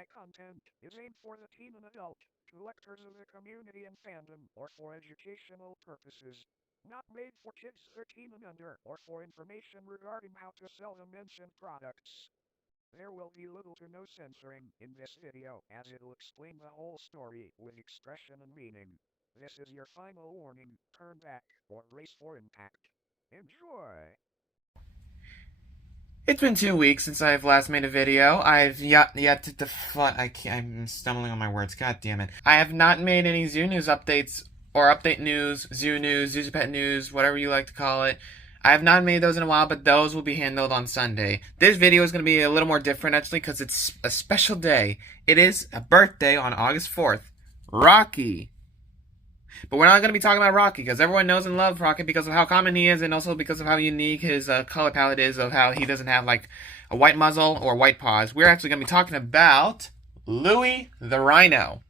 My content is aimed for the teen and adult, collectors of the community and fandom, or for educational purposes. Not made for kids 13 and under, or for information regarding how to sell the mentioned products. There will be little to no censoring in this video, as it'll explain the whole story with expression and meaning. This is your final warning. Turn back, or brace for impact. Enjoy! It's been 2 weeks since I've last made a video. I've yet to I'm stumbling on my words. God damn it! I have not made any Zoo News updates or update news, Zoo News, Pet News, whatever you like to call it. I have not made those in a while, but those will be handled on Sunday. This video is going to be a little more different actually because it's a special day. It is a birthday on August 4th. Rocky. But we're not going to be talking about Rocky, because everyone knows and loves Rocky because of how common he is, and also because of how unique his color palette is, of how he doesn't have, like, a white muzzle or white paws. We're actually going to be talking about Louie the Rhino.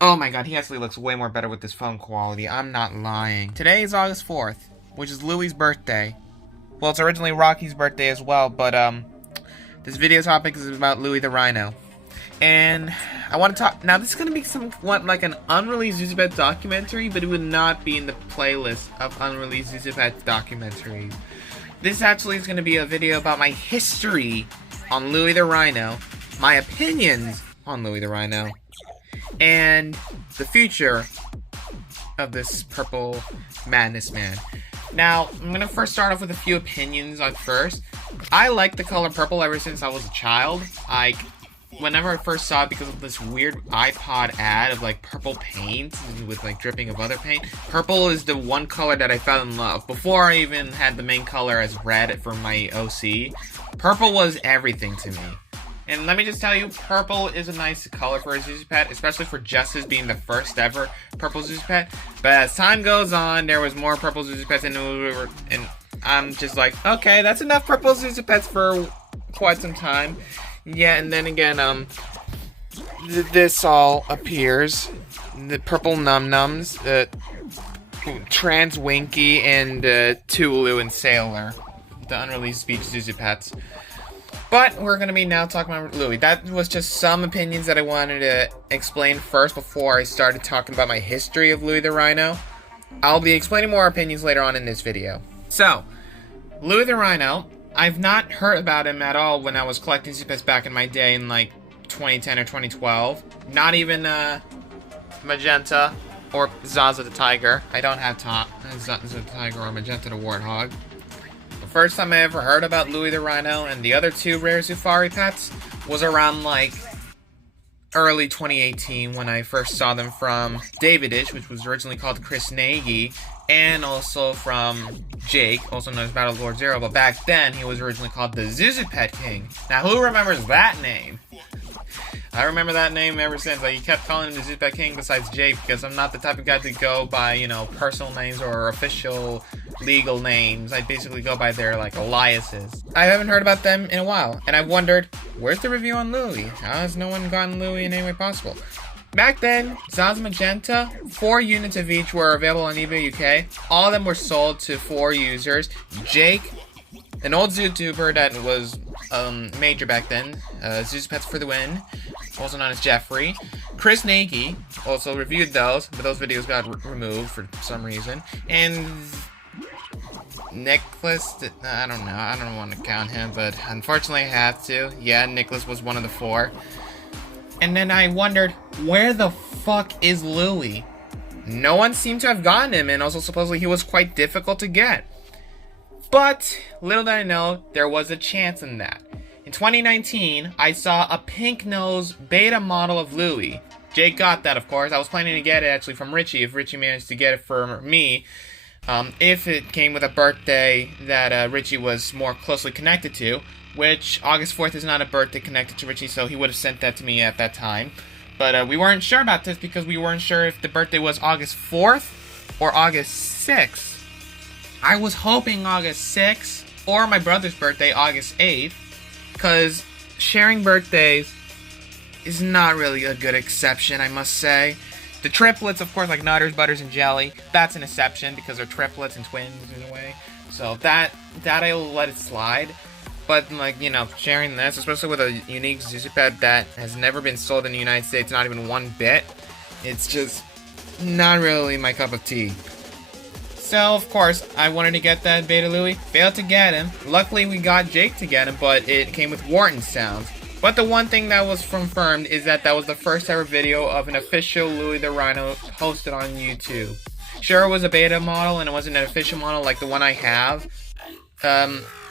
Oh my god, he actually looks way more better with this phone quality. I'm not lying. Today is August 4th, which is Louie's birthday. Well, it's originally Rocky's birthday as well, but, this video topic is about Louie the Rhino. And I want to talk now. This is going to be somewhat like an unreleased Zuzupet documentary, but it would not be in the playlist of unreleased Zuzupet documentaries. This actually is going to be a video about my history on Louie the Rhino, my opinions on Louie the Rhino, and the future of this purple madness man. Now, I'm going to first start off with a few opinions at first. I like the color purple ever since I was a child. Whenever I first saw it, because of this weird iPod ad of like purple paint with like dripping of other paint, purple is the one color that I fell in love. Before I even had the main color as red for my OC, purple was everything to me. And let me just tell you, purple is a nice color for a Zuzupet, especially for Justice being the first ever purple Zuzupet. But as time goes on, there was more purple Zuzupets, and I'm just like, okay, that's enough purple Zuzupets for quite some time. Yeah, and then again, this all appears. The purple num-nums, Trans Winky, and Tulu and Sailor, the unreleased Beach Zuzupets. But we're going to be now talking about Louie. That was just some opinions that I wanted to explain first before I started talking about my history of Louie the Rhino. I'll be explaining more opinions later on in this video. So, Louie the Rhino, I've not heard about him at all when I was collecting Zuzupets back in my day in like 2010 or 2012. Not even Magenta or Zaza the Tiger. I don't have Zaza the Tiger or Magenta the Warthog. The first time I ever heard about Louie the Rhino and the other two Rare Zhu-Fari pets was around like early 2018 when I first saw them from Davidish, which was originally called Chris Nagy, and also from Jake, also known as Battle Lord Zero, but back then he was originally called the Zuzupet King. Now, who remembers that name? I remember that name ever since. Like, he kept calling him the Zuzupet King besides Jake, because I'm not the type of guy to go by, you know, personal names or official legal names. I basically go by their, like, aliases. I haven't heard about them in a while, and I've wondered, where's the review on Louie? How has no one gotten Louie in any way possible? Back then, Zaza Magenta, 4 units of each were available on eBay UK. All of them were sold to 4 users. Jake, an old YouTuber that was major back then, Zuzupets for the win, also known as Jeffrey. Chris Nagy also reviewed those, but those videos got removed for some reason. And Nicholas, I don't know, I don't want to count him, but unfortunately I have to. Yeah, Nicholas was one of the 4. And then I wondered, where the fuck is Louie? No one seemed to have gotten him, and also supposedly he was quite difficult to get. But, little did I know, there was a chance in that. In 2019, I saw a pink nose beta model of Louie. Jake got that, of course. I was planning to get it actually from Richie, if Richie managed to get it for me. If it came with a birthday that Richie was more closely connected to, which August 4th is not a birthday connected to Richie, so he would have sent that to me at that time. But we weren't sure about this because we weren't sure if the birthday was August 4th or August 6th. I was hoping August 6th or my brother's birthday, August 8th, because sharing birthdays is not really a good exception, I must say. The triplets, of course, like Nutters, Butters, and Jelly, that's an exception because they're triplets and twins in a way. So that I'll let it slide. But, like, you know, sharing this, especially with a unique Zuzupet that has never been sold in the United States, not even one bit, it's just not really my cup of tea. So, of course, I wanted to get that Beta Louie. Failed to get him. Luckily, we got Jake to get him, but it came with Wharton sounds. But the one thing that was confirmed is that that was the first ever video of an official Louie the Rhino posted on YouTube. Sure, it was a beta model and it wasn't an official model like the one I have.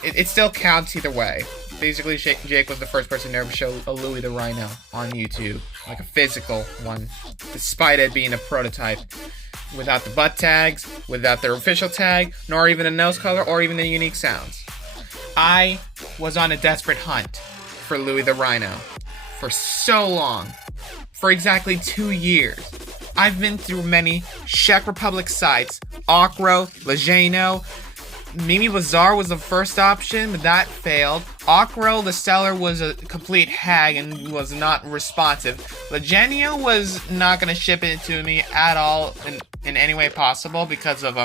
It still counts either way. Basically, Jake was the first person to ever show a Louie the Rhino on YouTube. Like a physical one. Despite it being a prototype. Without the butt tags, without their official tag, nor even the nose color, or even the unique sounds. I was on a desperate hunt for Louie the Rhino. For so long. For exactly 2 years. I've been through many Czech Republic sites. Okro, Legeno. Mimi Bazaar was the first option, but that failed. Okro, the seller, was a complete hag and was not responsive. Legeno was not going to ship it to me at all in any way possible because of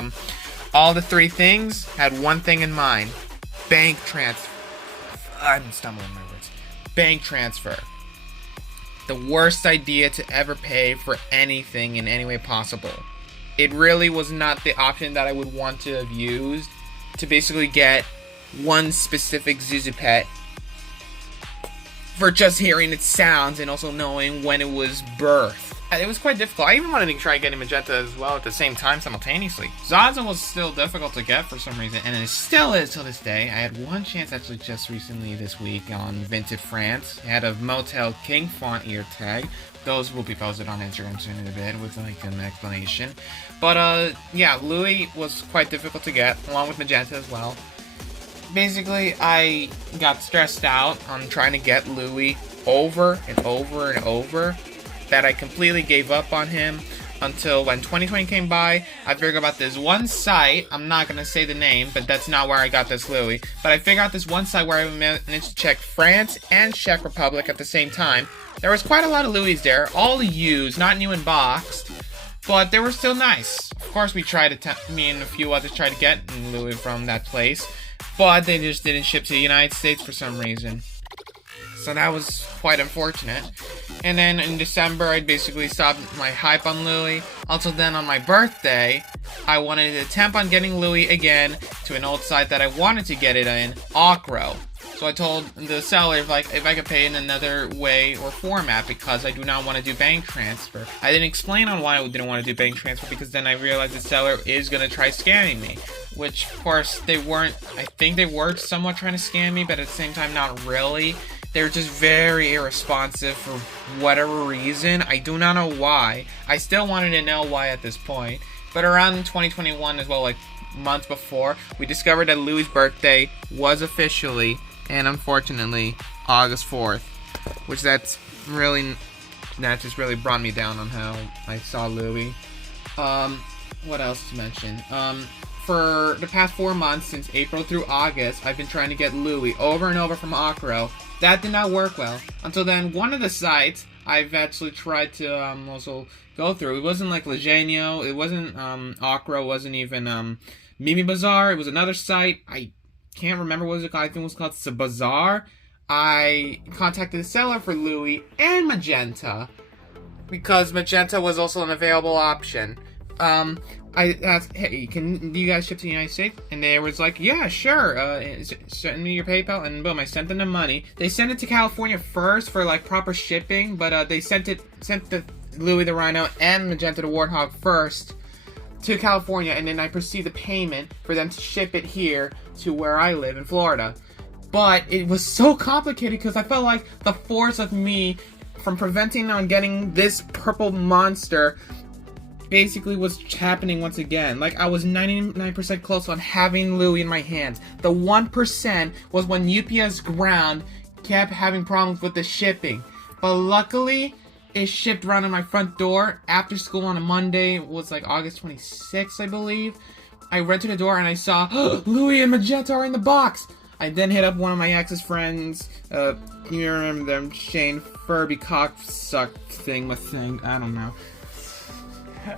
all the three things had one thing in mind. Bank transfer. I'm stumbling my words. Bank transfer. The worst idea to ever pay for anything in any way possible. It really was not the option that I would want to have used to basically get one specific Zuzupet for just hearing its sounds and also knowing when it was birthed. It was quite difficult. I even wanted to try getting Magenta as well at the same time simultaneously. Zaza was still difficult to get for some reason, and it still is till this day. I had one chance actually just recently this week on Vinted France. It had a Motel King font ear tag. Those will be posted on Instagram soon in a bit with like an explanation. But yeah, Louie was quite difficult to get, along with Magenta as well. Basically, I got stressed out on trying to get Louie over and over and over, that I completely gave up on him until when 2020 came by. I figured about this one site. I'm not going to say the name, but that's not where I got this Louie. But I figured out this one site where I managed to check France and Czech Republic at the same time. There was quite a lot of Louies there, all used, not new and boxed, but they were still nice. Of course, we tried to, me and a few others tried to get Louie from that place, but they just didn't ship to the United States for some reason. So that was quite unfortunate. And then in December, I basically stopped my hype on Louie. Also then on my birthday, I wanted to attempt on getting Louie again to an old site that I wanted to get it in, Okro. So I told the seller if I could pay in another way or format because I do not want to do bank transfer. I didn't explain on why I didn't want to do bank transfer because then I realized the seller is going to try scamming me. Which, of course, they weren't. I think they were somewhat trying to scam me, but at the same time, not really. They were just very irresponsive for whatever reason. I do not know why. I still wanted to know why at this point. But around 2021 as well, like months before, we discovered that Louie's birthday was officially, and unfortunately, August 4th. Which that just really brought me down on how I saw Louie. What else to mention? For the past 4 months, since April through August, I've been trying to get Louie over and over from Okro. That did not work well. Until then, one of the sites I've actually tried to also go through. It wasn't like Legeno, it wasn't Okro, it wasn't even Mimi Bazaar. It was another site. I can't remember what it was called. I think it was called Bazaar. I contacted the seller for Louie and Magenta because Magenta was also an available option. I asked, hey, do you guys ship to the United States? And they was like, yeah, sure, send me your PayPal, and boom, I sent them the money. They sent it to California first for, like, proper shipping, but, they sent the Louie the Rhino and Magenta the Warthog first to California, and then I proceeded the payment for them to ship it here to where I live in Florida. But it was so complicated because I felt like the force of me from preventing on getting this purple monster basically was happening once again. Like, I was 99% close on having Louie in my hands. The 1% was when UPS Ground kept having problems with the shipping. But luckily, it shipped around to my front door after school on a Monday. It was like August 26th, I believe. I ran to the door and I saw, Louie and Magenta are in the box! I then hit up one of my ex's friends, you remember them, Shane Furby Cocksuck thing, I don't know.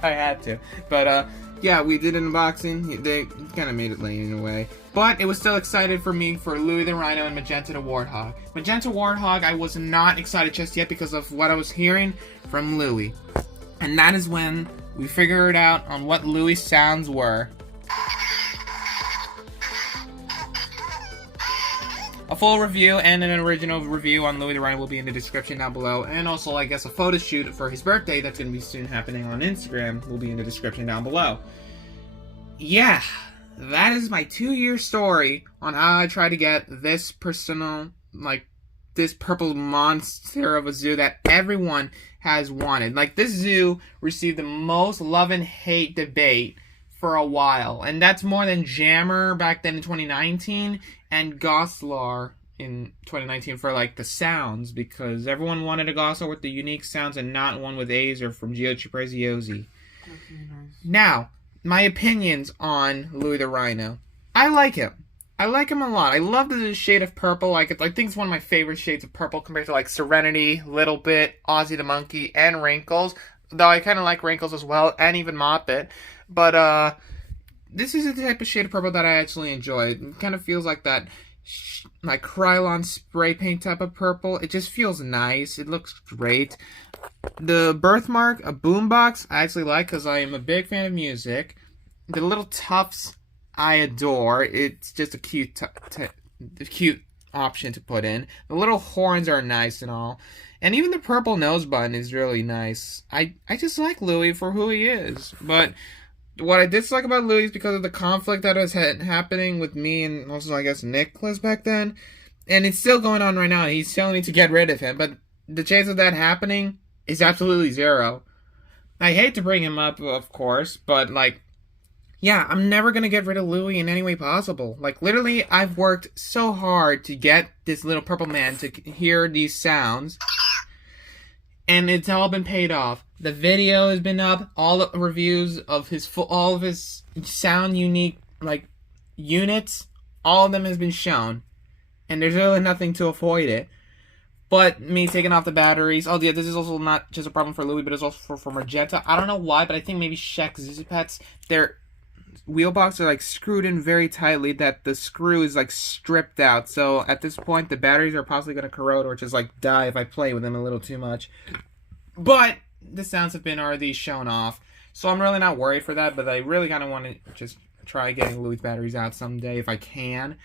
I had to. But, Yeah, we did an unboxing. They kind of made it late in a way. But it was still excited for me for Louie the Rhino and Magenta the Warthog. Magenta Warthog, I was not excited just yet because of what I was hearing from Louie. And that is when we figured out on what Louie's sounds were. A full review and an original review on Louie the Rhino will be in the description down below. And also, I guess, a photo shoot for his birthday that's going to be soon happening on Instagram will be in the description down below. Yeah, that is my 2-year story on how I try to get this personal, this purple monster of a zoo that everyone has wanted. This zoo received the most love and hate debate for a while, and that's more than Jammer back then in 2019 and Goslar in 2019 for the sounds, because everyone wanted a Goslar with the unique sounds and not one with A's or from Giochi Preziosi. Now, my opinions on Louie the Rhino. I like him. I like him a lot. I love the shade of purple. I think it's one of my favorite shades of purple compared to Serenity, Little Bit, Ozzy the Monkey, and Wrinkles. Though I kind of like Wrinkles as well, and even Moppet. But, this is the type of shade of purple that I actually enjoy. It kind of feels like that, Krylon spray paint type of purple. It just feels nice. It looks great. The birthmark, a boombox, I actually like because I am a big fan of music. The little tufts, I adore. It's just a cute option to put in. The little horns are nice and all. And even the purple nose button is really nice. I just like Louie for who he is. But what I dislike about Louie is because of the conflict that was happening with me and also, I guess, Nicholas back then. And it's still going on right now. He's telling me to get rid of him. But the chance of that happening is absolutely zero. I hate to bring him up, of course. But, yeah, I'm never going to get rid of Louie in any way possible. Literally, I've worked so hard to get this little purple man to hear these sounds. And it's all been paid off. The video has been up. All the reviews of all of his sound unique, units, all of them has been shown. And there's really nothing to avoid it. But me taking off the batteries. Oh, yeah, this is also not just a problem for Louie, but it's also for Magenta. I don't know why, but I think maybe Shek Zuzupets, their wheel box are screwed in very tightly that the screw is stripped out. So at this point the batteries are possibly going to corrode or just die if I play with them a little too much. But the sounds have been already shown off, so I'm really not worried for that. But I really kind of want to just try getting Louie's batteries out someday if I can.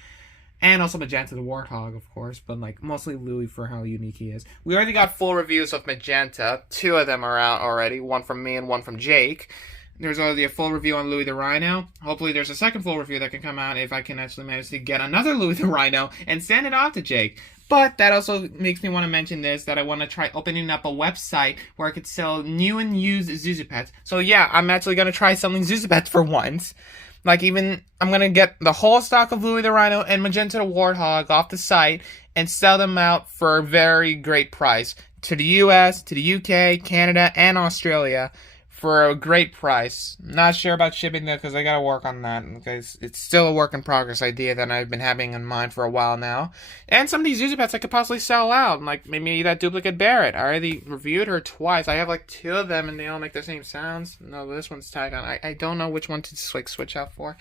And also Magenta the Warthog, of course, but mostly Louie for how unique he is. We already got full reviews of Magenta. 2 of them are out already, one from me and one from Jake. There's already a full review on Louie the Rhino. Hopefully there's a second full review that can come out if I can actually manage to get another Louie the Rhino and send it off to Jake. But that also makes me want to mention this, that I want to try opening up a website where I could sell new and used Zuzupets. So yeah, I'm actually going to try selling Zuzupets for once. I'm going to get the whole stock of Louie the Rhino and Magenta the Warthog off the site and sell them out for a very great price to the US, to the UK, Canada, and Australia. For a great price. Not sure about shipping though, because I gotta work on that, because it's still a work in progress idea that I've been having in mind for a while now. And some of these Zuzupets I could possibly sell out, maybe that duplicate Barrett. I already reviewed her twice. I have 2 of them and they all make the same sounds. No, this one's tagged on. I don't know which one to switch out for.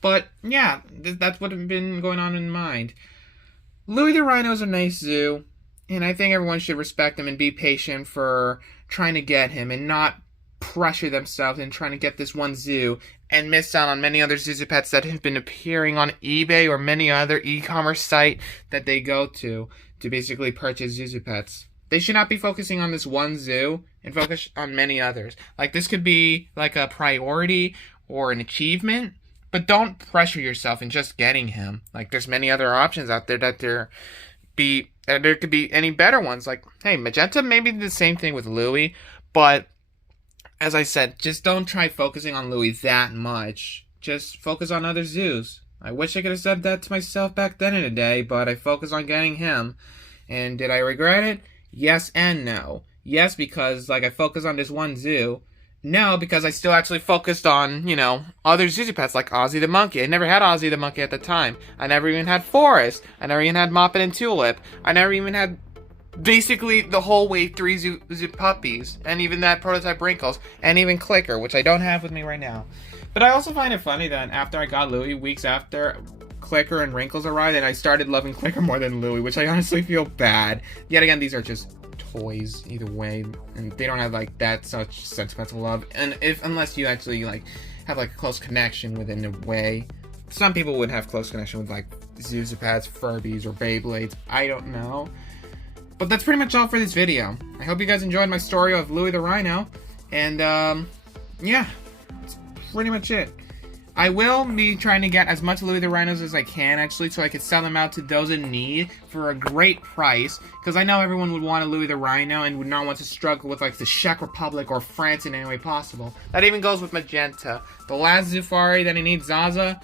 But yeah, that's what has been going on in mind. Louie the Rhino is a nice zoo, and I think everyone should respect him and be patient for trying to get him and not pressure themselves in trying to get this one zoo and miss out on many other Zuzupets that have been appearing on eBay or many other e-commerce site that they go to basically purchase Zuzupets. They should not be focusing on this one zoo and focus on many others. This could be a priority or an achievement, but don't pressure yourself in just getting him. There's many other options out there that there could be any better ones. Hey, Magenta maybe the same thing with Louie, but as I said, just don't try focusing on Louie that much. Just focus on other zoos. I wish I could have said that to myself back then in the day, but I focused on getting him. And did I regret it? Yes and no. Yes, because, I focused on this one zoo. No, because I still actually focused on, other Zuzupets like Ozzy the Monkey. I never had Ozzy the Monkey at the time. I never even had Forrest. I never even had Moppet and Tulip. I never even had basically the whole wave 3 Zoo puppies, and even that prototype Wrinkles, and even Clicker, which I don't have with me right now. But I also find it funny that after I got Louie, weeks after, Clicker and Wrinkles arrived, and I started loving Clicker more than Louie, which I honestly feel bad. Yet again, these are just toys either way, and they don't have like that such sentimental love, and unless you actually like have like a close connection with it in a way. Some people would have close connection with like Zuzupads, Furbies, or Beyblades. I don't know. But that's pretty much all for this video. I hope you guys enjoyed my story of Louie the Rhino, and yeah, that's pretty much it. I will be trying to get as much Louie the Rhinos as I can, actually, so I can sell them out to those in need for a great price, because I know everyone would want a Louie the Rhino and would not want to struggle with, like, the Czech Republic or France in any way possible. That even goes with Magenta. The last Zhu-Fari that I need, Zaza,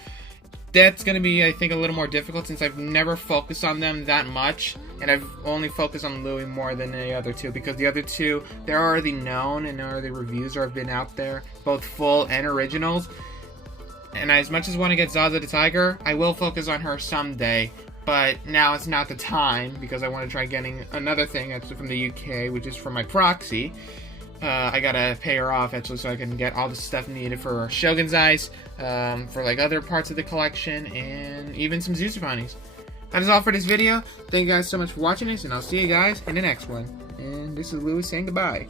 that's going to be, I think, a little more difficult since I've never focused on them that much, and I've only focused on Louie more than the other two, because the other two, they're already known, and already reviews have been out there, both full and originals. And as much as I want to get Zaza the Tiger, I will focus on her someday. But now it's not the time, because I want to try getting another thing actually from the UK, which is from my proxy. I gotta pay her off actually so I can get all the stuff needed for Shogun's Ice, for like other parts of the collection, and even some Zuzupanis. That is all for this video. Thank you guys so much for watching this, and I'll see you guys in the next one. And this is Louie saying goodbye.